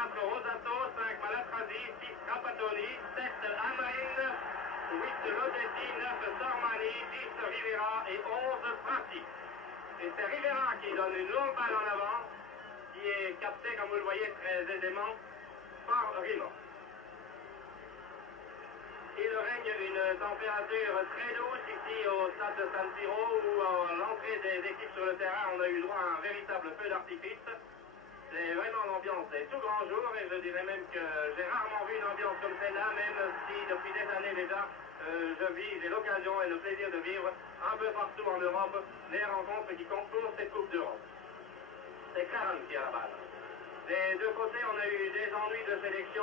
4 Rosato, 5 Malatrasi, 6 Capatoni, 7 Amain, 8 Lodetti, 9 Sormani, 10 Rivera et 11 Prati. Et c'est Rivera qui donne une longue balle en avant, qui est captée, comme vous le voyez très aisément, par Rimo. Il règne une température très douce ici au stade de San Siro où à l'entrée des équipes sur le terrain on a eu droit à un véritable feu d'artifice. C'est vraiment l'ambiance des tout grands jours et je dirais même que j'ai rarement vu une ambiance comme celle-là, même si depuis des années déjà j'ai l'occasion et le plaisir de vivre un peu partout en Europe les rencontres qui concourent cette Coupe d'Europe. C'est Claren qui a la balle. Des deux côtés, on a eu des ennuis de sélection,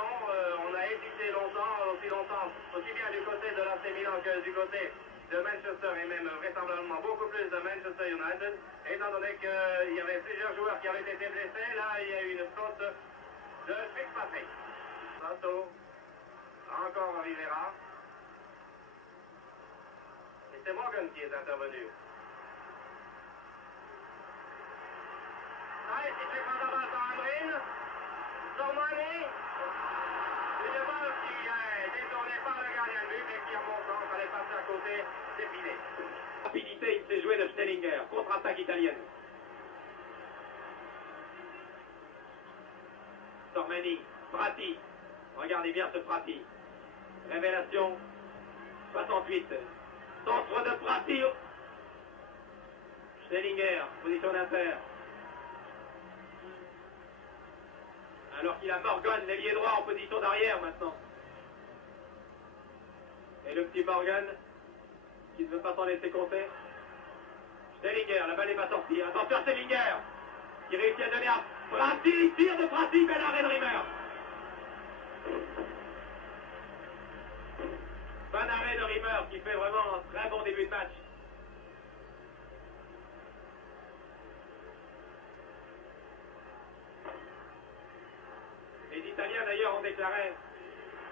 on a hésité longtemps, aussi bien du côté de l'AC Milan que du côté de Manchester et même vraisemblablement beaucoup plus de Manchester United, étant donné qu'il y avait plusieurs joueurs qui avaient été blessés. Là, il y a eu une faute de Fitzpatrick. Sato, encore Rivera. Et c'est Morgan qui est intervenu. Allez, il fait prendre la balle par Amrin. Sormani. Une balle qui est détournée par le gardien de but et qui, à mon sens, allait passer à côté des filets. Rapidité, il s'est joué de Schnellinger. Contre-attaque italienne. Sormani. Prati. Regardez bien ce Prati. Révélation. 68. Centre de Prati. Schnellinger. Position d'inter. Alors qu'il a Morgan, l'ailier droit en position d'arrière maintenant. Et le petit Morgan, qui ne veut pas s'en laisser compter. Schnellinger, la balle n'est pas sortie. Attention à Schnellinger, qui réussit à donner à Prati, tire de Prati, bel arrêt de Rimmer. Bon arrêt de Rimmer, qui fait vraiment un très bon début de match. Les Italiens d'ailleurs ont déclaré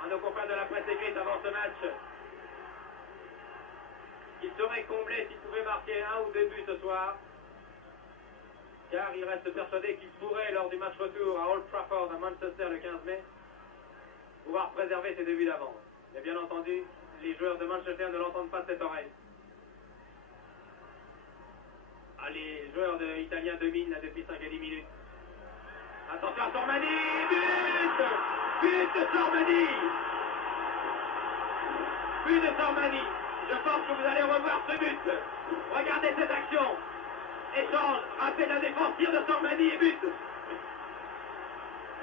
à nos confrères de la presse écrite avant ce match qu'ils seraient comblés s'ils pouvaient marquer 1 ou 2 buts ce soir, car ils restent persuadés qu'ils pourraient, lors du match retour à Old Trafford à Manchester le 15 mai, pouvoir préserver ces 2 buts d'avance. Mais bien entendu, les joueurs de Manchester ne l'entendent pas de cette oreille. Ah, les joueurs italiens dominent là depuis 5 à 10 minutes. Attention à Sormani, but! But de Sormani! But de Sormani! Je pense que vous allez revoir ce but. Regardez cette action. Échange, rappel la défense, tir de Sormani et but.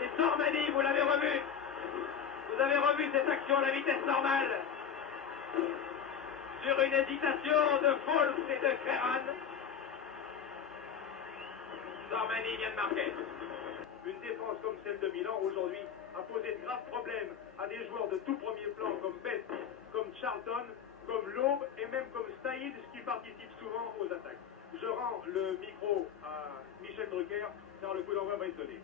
Et Sormani, vous l'avez revu. Vous avez revu cette action à la vitesse normale. Sur une hésitation de Foulks et de Claren. Sormani vient de marquer. Une défense comme celle de Milan aujourd'hui a posé de graves problèmes à des joueurs de tout premier plan comme Best, comme Charlton, comme Loeb et même comme Saïd qui participent souvent aux attaques. Je rends le micro à Michel Drucker car le coup d'envoi va être donné.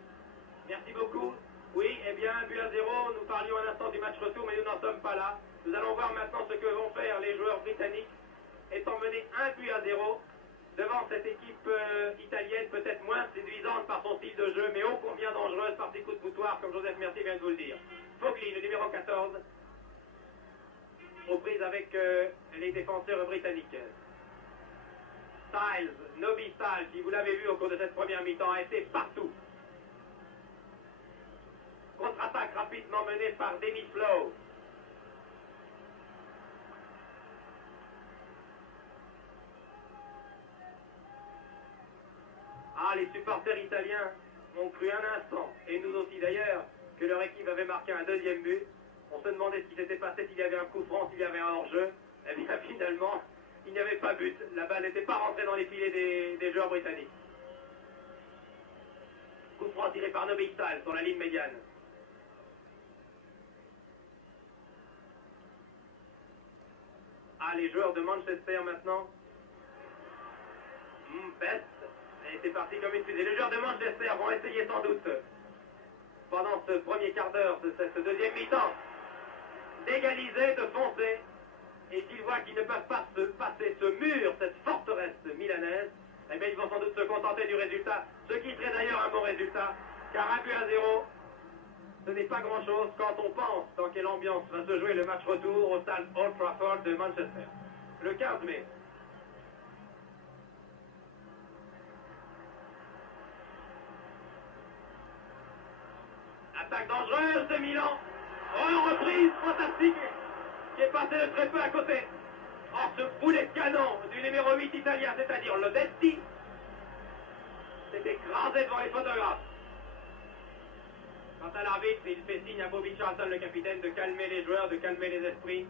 Merci beaucoup. Oui, eh bien, but à 0, nous parlions un instant du match retour, mais nous n'en sommes pas là. Nous allons voir maintenant ce que vont faire les joueurs britanniques, étant menés 1 but à 0. Devant cette équipe italienne, peut-être moins séduisante par son style de jeu, mais ô combien dangereuse par ses coups de boutoir, comme Joseph Mercier vient de vous le dire. Fogli, le numéro 14, aux prises avec les défenseurs britanniques. Styles, Nobby Styles, qui vous l'avez vu au cours de cette première mi-temps, a été partout. Contre-attaque rapidement menée par Dennis Lowe. Ah, les supporters italiens ont cru un instant, et nous aussi d'ailleurs, que leur équipe avait marqué un 2e but. On se demandait ce qui s'était passé, s'il y avait un coup franc, s'il y avait un hors-jeu. Eh bien, finalement, il n'y avait pas but. La balle n'était pas rentrée dans les filets des joueurs britanniques. Coup franc tiré par Nobby Styles sur la ligne médiane. Ah, les joueurs de Manchester maintenant. Best. Et c'est parti comme une fusée. Les joueurs de Manchester vont essayer sans doute, pendant ce premier quart d'heure de cette 2e mi-temps, d'égaliser, de foncer. Et s'ils voient qu'ils ne peuvent pas se passer ce mur, cette forteresse milanaise, eh bien ils vont sans doute se contenter du résultat. Ce qui serait d'ailleurs un bon résultat, car 1 but à 0, ce n'est pas grand-chose quand on pense dans quelle ambiance va se jouer le match retour au stade Old Trafford de Manchester, le 15 mai. Attaque dangereuse de Milan. Oh, reprise fantastique qui est passée de très peu à côté. Or, ce boulet de canon du numéro 8 italien, c'est-à-dire Lodetti, s'est écrasé devant les photographes. Quant à l'arbitre, il fait signe à Bobby Charlton, le capitaine, de calmer les joueurs, de calmer les esprits.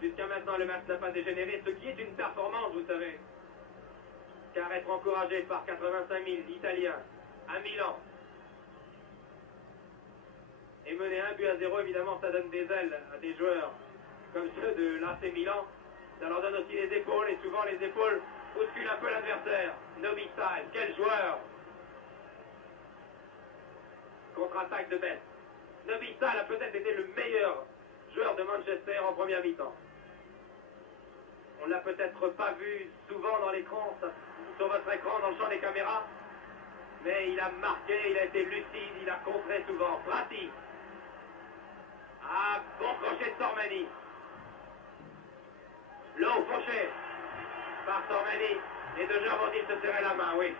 Jusqu'à maintenant, le match n'a pas dégénéré, ce qui est une performance, vous savez. Car être encouragé par 85 000 Italiens à Milan et mener 1-0, évidemment, ça donne des ailes à des joueurs comme ceux de l'AC Milan. Ça leur donne aussi les épaules, et souvent les épaules bousculent un peu l'adversaire. Nobistal, quel joueur! Contre-attaque de Best. Nobistal a peut-être été le meilleur joueur de Manchester en première mi-temps. On l'a peut-être pas vu souvent dans l'écran, sur votre écran, dans le champ des caméras, mais il a marqué, il a été lucide, il a contré souvent. Prati. Ah, bon crochet de Sormani. L'eau fauché par Sormani. Les deux joueurs vont-ils se serrer la main, oui.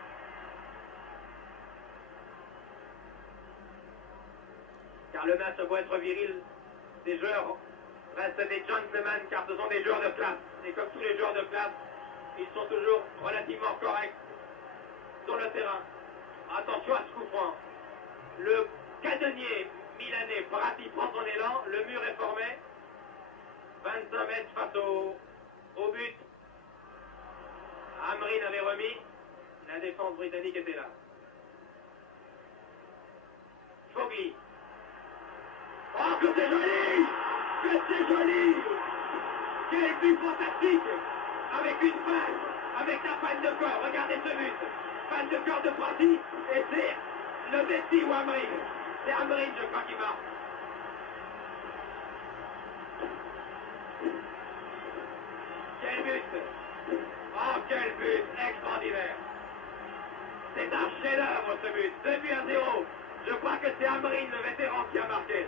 Car le match doit être viril. Ces joueurs restent des gentlemen car ce sont des joueurs de classe. Et comme tous les joueurs de classe, ils sont toujours relativement corrects sur le terrain. Attention à ce coup franc. Le canonnier milanais Prati prend son élan, le mur est formé. 25 mètres face au but. Amrin avait remis. La défense britannique était là. Foggy. Oh, que c'est joli! Que c'est joli! Quel but fantastique! Avec une balle, avec la panne de corps. Regardez ce but. Panne de corps de Prati. Et c'est Lodetti ou Amrin. C'est Amrin, je crois, qui marque. Quel but! Oh, quel but extraordinaire! C'est un chef-d'œuvre ce but. 2-0. Je crois que c'est Amrin, le vétéran, qui a marqué.